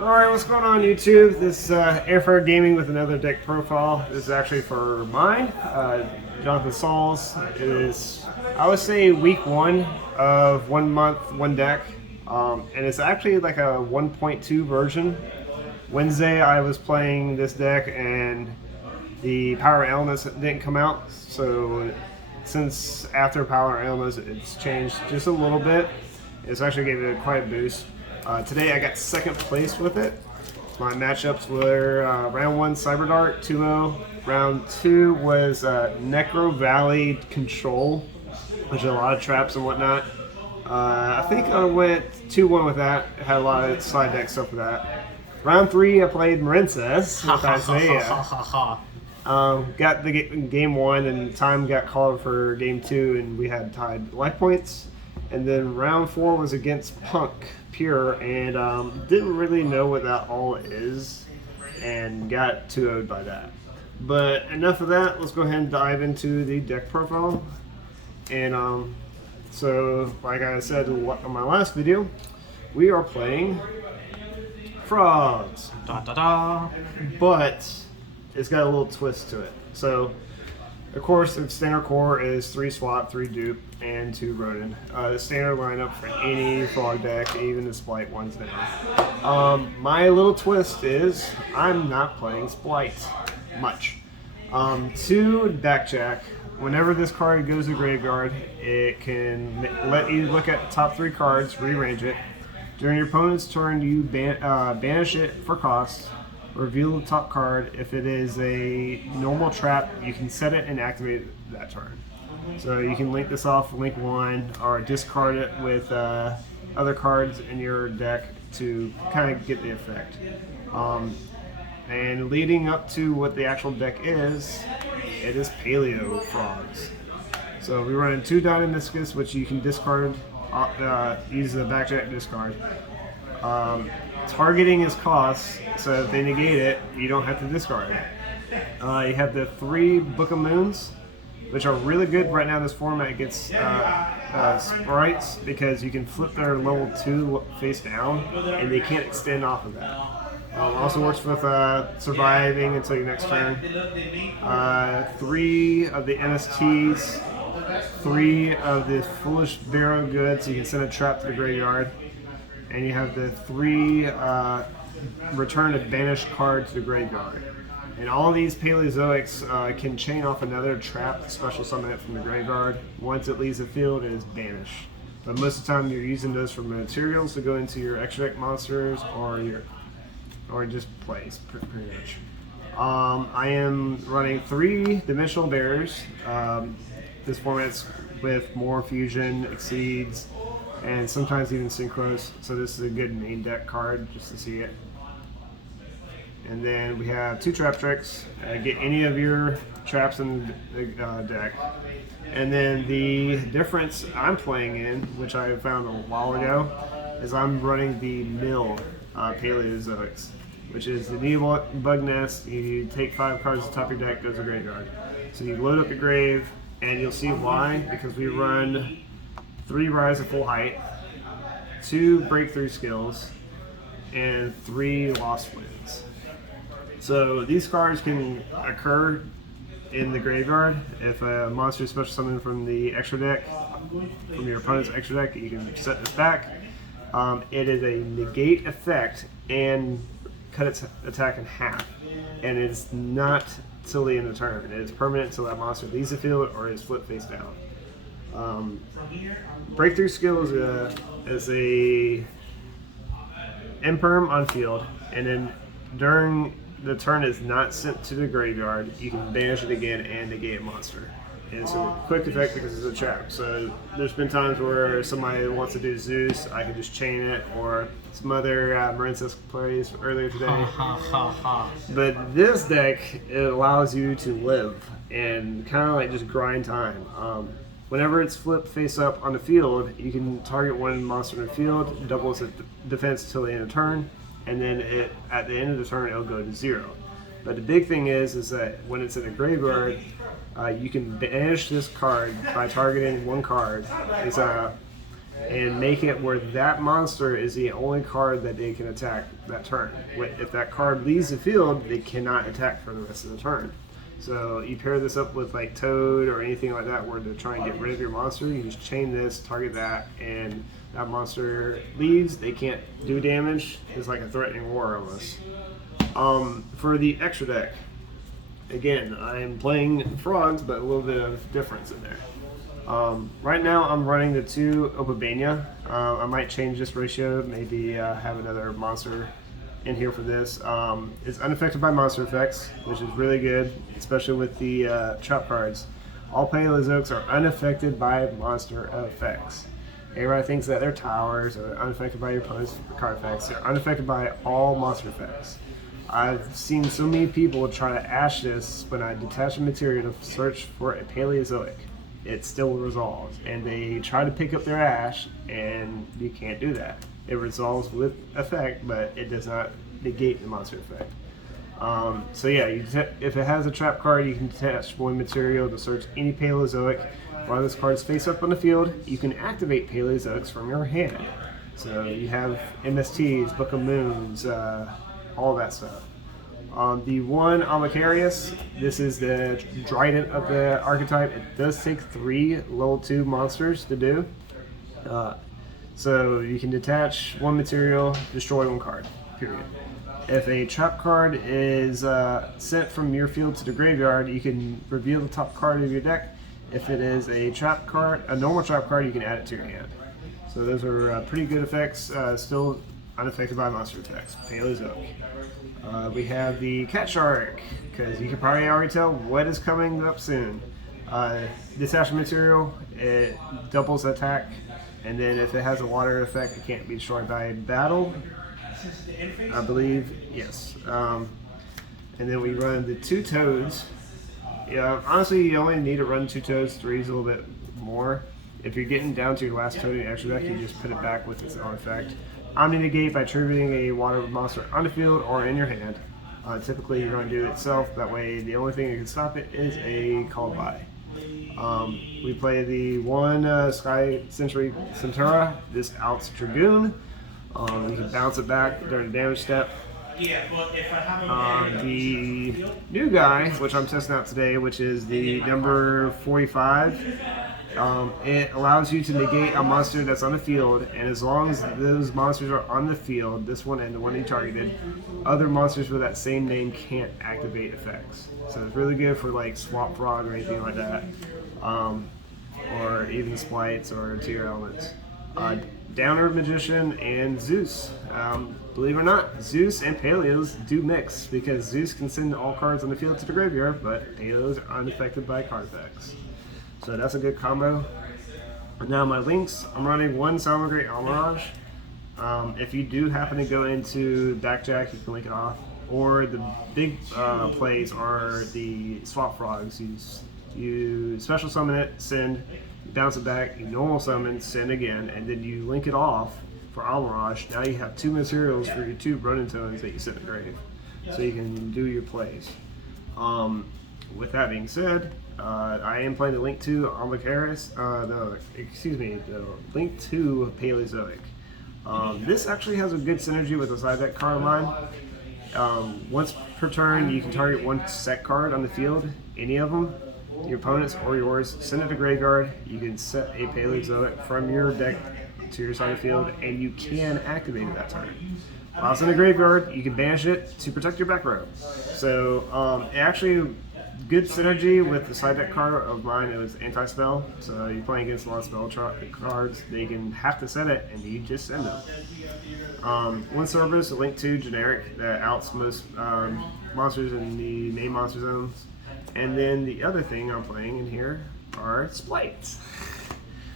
Alright, what's going on YouTube? This is Airfare Gaming with another deck profile. This is actually for mine, Jonathan Sauls. It is, I would say, week one of 1 month, one deck. And it's actually like a 1.2 version. Wednesday I was playing this deck and the Power Elements didn't come out. So since after Power Elements it's changed just a little bit. It's actually gave it quite a boost. Today I got second place with it. My matchups were round 1 Cyber Dart 2-0. Round 2 was Necro Valley Control, which had a lot of traps and whatnot. I think I went 2-1 with that. Had a lot of slide deck stuff with that. Round 3 I played Marincess with Isaiah. Got the game 1 and time got called for game 2 and we had tied life points. And then round 4 was against Punk Pure and didn't really know what that all is and got 2-0'd by that. But enough of that, let's go ahead and dive into the deck profile. And so like I said in my last video, we are playing Frogs. Da, da, da. But it's got a little twist to it. So of course, its standard core is 3 swap, 3 dupe, and 2 Ronin. The standard lineup for any frog deck, even the Splight ones now. My little twist is I'm not playing Splight much. 2 Backjack. Whenever this card goes to graveyard, it can let you look at the top 3 cards, rearrange it. During your opponent's turn, you banish it for cost. Reveal the top card. If it is a normal trap, you can set it and activate it that turn. So you can link this off, link 1, or discard it with other cards in your deck to kind of get the effect. And leading up to what the actual deck is, it is Paleo Frogs. So we run 2 Dynamiscus, which you can discard, use the Backjack discard. Targeting is cost, so if they negate it, you don't have to discard it. You have the 3 Book of Moons, which are really good right now in this format against sprites because you can flip their level 2 face down and they can't extend off of that. Also works with surviving until your next turn. 3 of the NSTs, 3 of the Foolish Barrow Goods, so you can send a trap to the graveyard. And you have the 3 return a banished card to the graveyard. And all of these Paleozoics can chain off another trap, special summon it from the graveyard. Once it leaves the field, it is banished. But most of the time, you're using those for materials to go into your extra deck monsters or just plays, pretty much. I am running 3 Dimensional Bears. This format's with more fusion, exceeds, and sometimes even synchros, so this is a good main deck card just to see it. And then we have 2 trap tricks. Get any of your traps in the deck. And then the difference I'm playing in, which I found a while ago, is I'm running the Mill Paleozoics, which is the Needle Bug Nest. You take 5 cards to the top of your deck, goes to graveyard. So you load up the grave, and you'll see why, because we run 3 Rise of Full Height, 2 Breakthrough Skills, and 3 Lost Winds. So these cards can occur in the graveyard. If a monster is special summoned from the extra deck, from your opponent's extra deck, you can set this back. It is a negate effect and cut its attack in half. And it's not till the end of the turn. It is permanent until that monster leaves the field or is flipped face down. Breakthrough skill is a imperm on field, and then during the turn is not sent to the graveyard, you can banish it again and negate a monster. And it's a quick effect because it's a trap. So there's been times where somebody wants to do Zeus, I can just chain it, or some other Marincess plays earlier today. But this deck, it allows you to live and kind of like just grind time. Whenever it's flipped face up on the field, you can target 1 monster in the field, double its defense until the end of the turn, and then at the end of the turn, it'll go to 0. But the big thing is that when it's in a graveyard, you can banish this card by targeting 1 card. and make it where that monster is the only card that they can attack that turn. If that card leaves the field, they cannot attack for the rest of the turn. So you pair this up with like Toad or anything like that where to try and get rid of your monster, you just chain this, target that, and that monster leaves, they can't do damage. It's like a threatening war almost. For the extra deck, again, I'm playing frogs, but a little bit of difference in there. Right now I'm running the 2 Opabania. I might change this ratio, maybe have another monster in here for this. It's unaffected by monster effects, which is really good, especially with the trap cards. All Paleozoics are unaffected by monster effects. Everybody thinks that their towers are unaffected by your opponent's card effects. They're unaffected by all monster effects. I've seen so many people try to ash this when I detach a material to search for a Paleozoic. It still resolves, and they try to pick up their ash, and you can't do that. It resolves with effect, but it does not negate the monster effect. So yeah, if it has a trap card, you can detach 1 material to search any Paleozoic. While this card is face up on the field, you can activate Paleozoics from your hand. So you have MSTs, Book of Moons, all that stuff. The 1 Amakarius, this is the Trident of the archetype. It does take 3 level 2 monsters to do. So you can detach 1 material, destroy 1 card, period. If a trap card is sent from your field to the graveyard, you can reveal the top card of your deck. If it is a trap card, a normal trap card, you can add it to your hand. So those are pretty good effects, still unaffected by monster effects. Paleozoic. We have the Cat Shark, because you can probably already tell what is coming up soon. Detachment material, it doubles attack, and then if it has a water effect, it can't be destroyed by battle. I believe, yes. And then we run the 2 Toads. Yeah, honestly, you only need to run 2 Toads. 3 is a little bit more. If you're getting down to your last Toad in the extra deck, you just put it back with its own effect. Omni-negate by triggering a water monster on the field or in your hand. Typically, you're going to do it itself. That way, the only thing that can stop it is a call by. We play the 1 Sky Century Centaura. This outs Dragoon. You can bounce it back during the damage step. The new guy, which I'm testing out today, which is the number 45, it allows you to negate a monster that's on the field, and as long as those monsters are on the field, this one and the one you targeted, other monsters with that same name can't activate effects. So it's really good for like Swamp Frog or anything like that, or even Splites or Tier Elements. Downer Magician and Zeus. Believe it or not, Zeus and Paleos do mix, because Zeus can send all cards on the field to the graveyard, but Paleos are unaffected by card effects. So that's a good combo. Now my links, I'm running 1 Salamangreat Almirage. If you do happen to go into Backjack, you can link it off. Or the big plays are the Swamp Frogs. You special summon it, send, bounce it back, you normal summon, send again, and then you link it off for Almirage. Now you have 2 materials for your 2 Ronin Tones that you set in the grave. So you can do your plays. With that being said, I am playing the Link 2 Amakarius, the Link 2 Paleozoic. This actually has a good synergy with the side deck card line. Once per turn, you can target 1 set card on the field, any of them, your opponent's or yours, send it to graveyard. You can set a Paleozoic from your deck to your side of the field, and you can activate it that turn. While it's in the graveyard, you can banish it to protect your back row. So actually, good synergy with the side deck card of mine. It was anti-spell, so you're playing against a lot of spell cards. They can have to set it, and you just send them. 1 Cerberus, a Link 2 generic that outs most monsters in the main monster zones. And then the other thing I'm playing in here are Splites.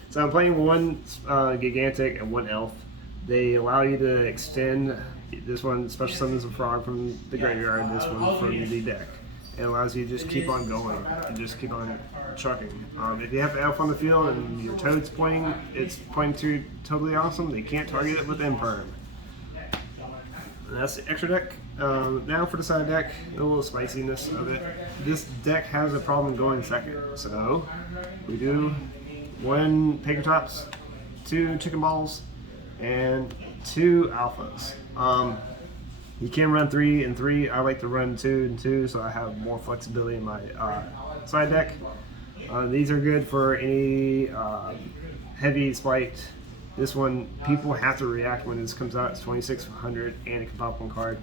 So I'm playing 1 Gigantic and 1 Elf. They allow you to extend. This one special summons a frog from the graveyard, this one from the deck. It allows you to just keep on going and just keep on chucking. If you have an Elf on the field and your Toad's pointing, it's pointing to totally awesome. They can't target it with Imperm. And that's the extra deck. Now for the side deck, a little spiciness of it. This deck has a problem going second. So we do 1 Papertops, 2 chicken balls, and 2 alphas. You can run 3 and 3. I like to run 2 and 2, so I have more flexibility in my side deck. These are good for any heavy spiked. This one, people have to react when this comes out. It's 2600 and it can pop 1 card.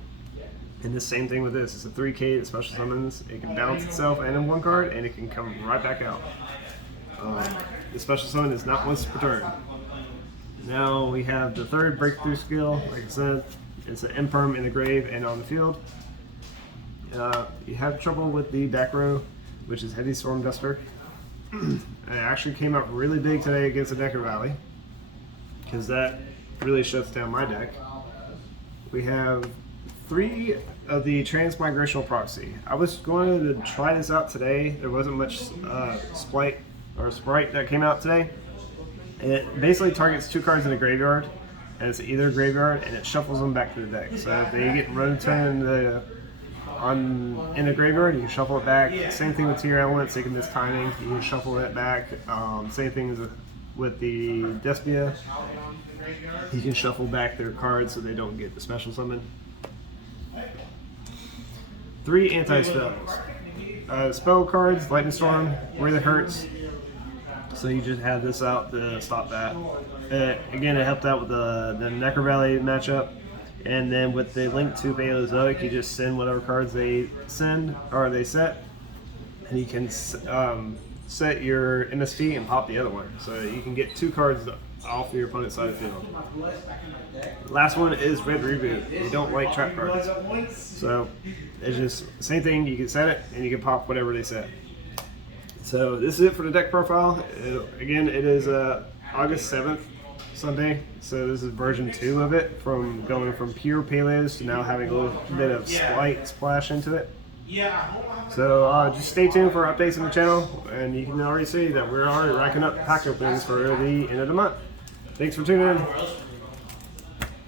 And the same thing with this. It's a 3K that special summons. It can balance itself and in 1 card, and it can come right back out. The special summon is not once per turn. Now we have the 3rd breakthrough skill. Like I said, it's an imperm in the grave and on the field. You have trouble with the back row, which is Heavy Storm Duster. It actually came out really big today against the Necker Valley, because that really shuts down my deck. We have 3 of the Transmigrational Proxy. I was going to try this out today. There wasn't much Sprite that came out today. It basically targets 2 cards in the graveyard, and it's either graveyard, and it shuffles them back to the deck. So if they get run in the graveyard, you can shuffle it back. Same thing with Tier Elements. They can miss timing. You can shuffle it back. Same thing with the Despia. You can shuffle back their cards so they don't get the special summon. 3 anti-spells. Spell cards, Lightning Storm, Really Hurts. So you just have this out to stop that. Again, it helped out with the Necker Valley matchup. And then with the link to Paleozoic, you just send whatever cards they send or they set. And you can set your MST and pop the other one. So you can get 2 cards off of your opponent's side of the field. Last one is Red Reboot. You don't like trap cards. So it's just same thing. You can set it and you can pop whatever they set. So this is it for the deck profile. Again, it is August 7th, Sunday. So this is version 2 of it, from going from pure Paleos to now having a little bit of Splight splash into it. So just stay tuned for updates on the channel, and you can already see that we're already racking up pack openings for the end of the month. Thanks for tuning in.